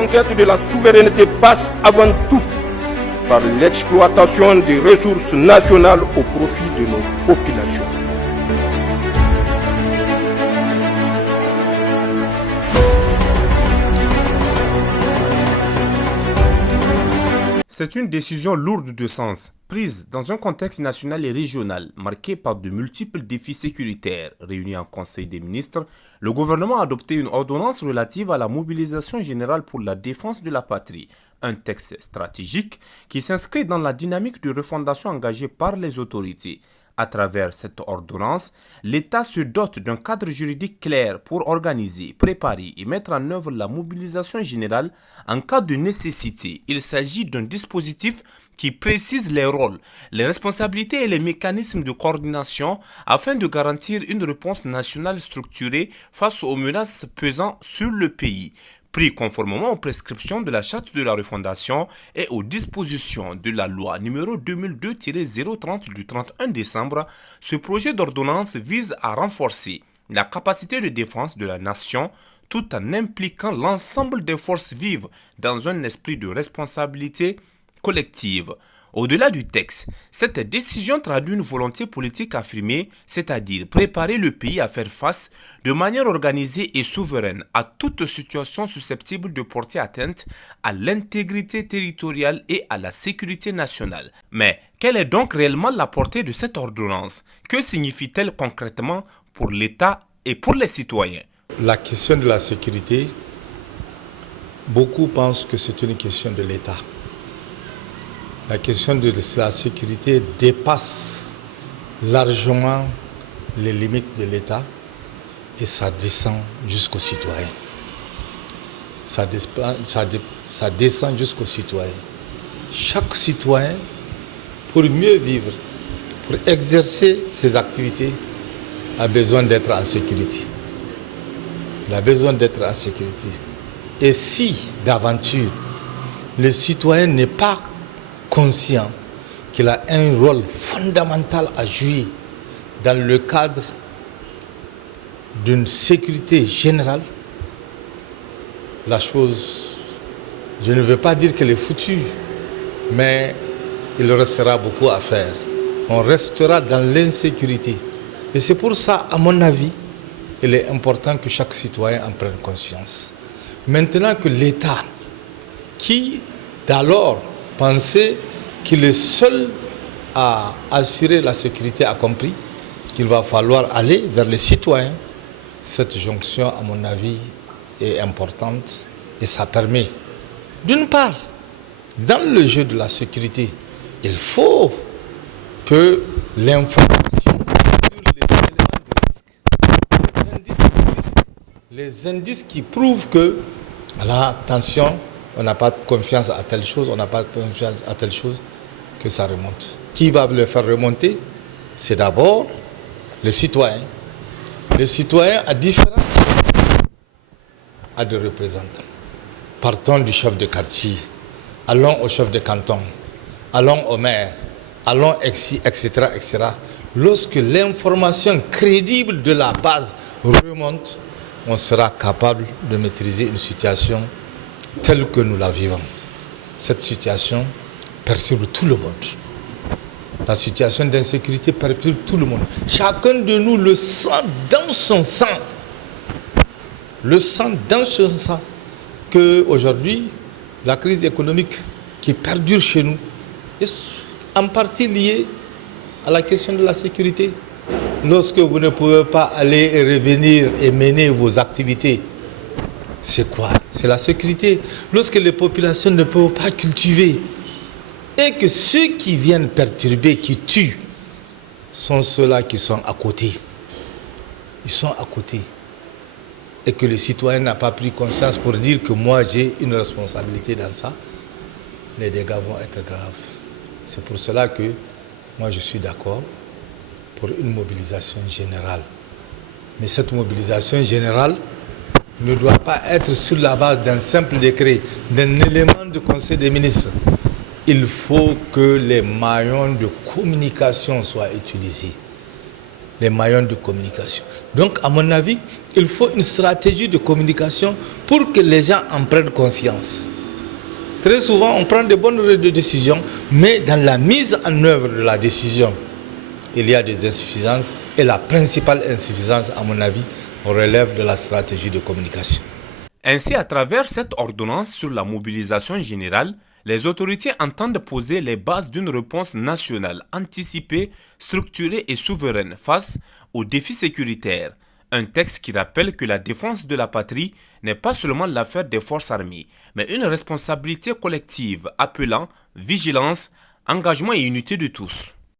conquête de la souveraineté passe avant tout par l'exploitation des ressources nationales au profit de nos populations. C'est une décision lourde de sens, prise dans un contexte national et régional marqué par de multiples défis sécuritaires. Réunis en Conseil des ministres, le gouvernement a adopté une ordonnance relative à la mobilisation générale pour la défense de la patrie, un texte stratégique qui s'inscrit dans la dynamique de refondation engagée par les autorités. À travers cette ordonnance, l'État se dote d'un cadre juridique clair pour organiser, préparer et mettre en œuvre la mobilisation générale en cas de nécessité. Il s'agit d'un dispositif qui précise les rôles, les responsabilités et les mécanismes de coordination afin de garantir une réponse nationale structurée face aux menaces pesant sur le pays. Pris conformément aux prescriptions de la Charte de la refondation et aux dispositions de la loi numéro 2002-030 du 31 décembre, ce projet d'ordonnance vise à renforcer la capacité de défense de la nation tout en impliquant l'ensemble des forces vives dans un esprit de responsabilité collective. Au-delà du texte, cette décision traduit une volonté politique affirmée, c'est-à-dire préparer le pays à faire face de manière organisée et souveraine à toute situation susceptible de porter atteinte à l'intégrité territoriale et à la sécurité nationale. Mais quelle est donc réellement la portée de cette ordonnance? Que signifie-t-elle concrètement pour l'État et pour les citoyens? La question de la sécurité, beaucoup pensent que c'est une question de l'État. La question de la sécurité dépasse largement les limites de l'État et ça descend jusqu'aux citoyens. Ça descend jusqu'aux citoyens. Chaque citoyen, pour mieux vivre, pour exercer ses activités, a besoin d'être en sécurité. Il a besoin d'être en sécurité. Et si, d'aventure, le citoyen n'est pas conscient qu'il a un rôle fondamental à jouer dans le cadre d'une sécurité générale, la chose, je ne veux pas dire qu'elle est foutue, mais il restera beaucoup à faire. On restera dans l'insécurité. Et c'est pour ça, à mon avis, il est important que chaque citoyen en prenne conscience. Maintenant que l'État, qui d'alors pensait qu'il est seul à assurer la sécurité, a compris qu'il va falloir aller vers les citoyens. Cette jonction, à mon avis, est importante et ça permet, d'une part, dans le jeu de la sécurité, il faut que l'information sur les éléments de risque, les indices qui prouvent que, voilà, attention, on n'a pas confiance à telle chose, on n'a pas confiance à telle chose, que ça remonte. Qui va le faire remonter? C'est d'abord le citoyen. Le citoyen a différents a des représentants. Partons du chef de quartier, allons au chef de canton, allons au maire, allons etc., etc. Lorsque l'information crédible de la base remonte, on sera capable de maîtriser une situation telle que nous la vivons. Cette situation perturbe tout le monde. La situation d'insécurité perturbe tout le monde. Chacun de nous le sent dans son sang. Le sent dans son sang qu'aujourd'hui, la crise économique qui perdure chez nous est en partie liée à la question de la sécurité. Lorsque vous ne pouvez pas aller et revenir et mener vos activités, c'est quoi? C'est la sécurité. Lorsque les populations ne peuvent pas cultiver et que ceux qui viennent perturber, qui tuent, sont ceux-là qui sont à côté. Ils sont à côté. Et que le citoyen n'a pas pris conscience pour dire que moi j'ai une responsabilité dans ça, les dégâts vont être graves. C'est pour cela que moi je suis d'accord pour une mobilisation générale. Mais cette mobilisation générale ne doit pas être sur la base d'un simple décret, d'un élément du Conseil des ministres. Il faut que les maillons de communication soient utilisés. Les maillons de communication. Donc, à mon avis, il faut une stratégie de communication pour que les gens en prennent conscience. Très souvent, on prend de bonnes décisions, mais dans la mise en œuvre de la décision, il y a des insuffisances. Et la principale insuffisance, à mon avis, relève de la stratégie de communication. Ainsi, à travers cette ordonnance sur la mobilisation générale, les autorités entendent poser les bases d'une réponse nationale anticipée, structurée et souveraine face aux défis sécuritaires. Un texte qui rappelle que la défense de la patrie n'est pas seulement l'affaire des forces armées, mais une responsabilité collective appelant vigilance, engagement et unité de tous.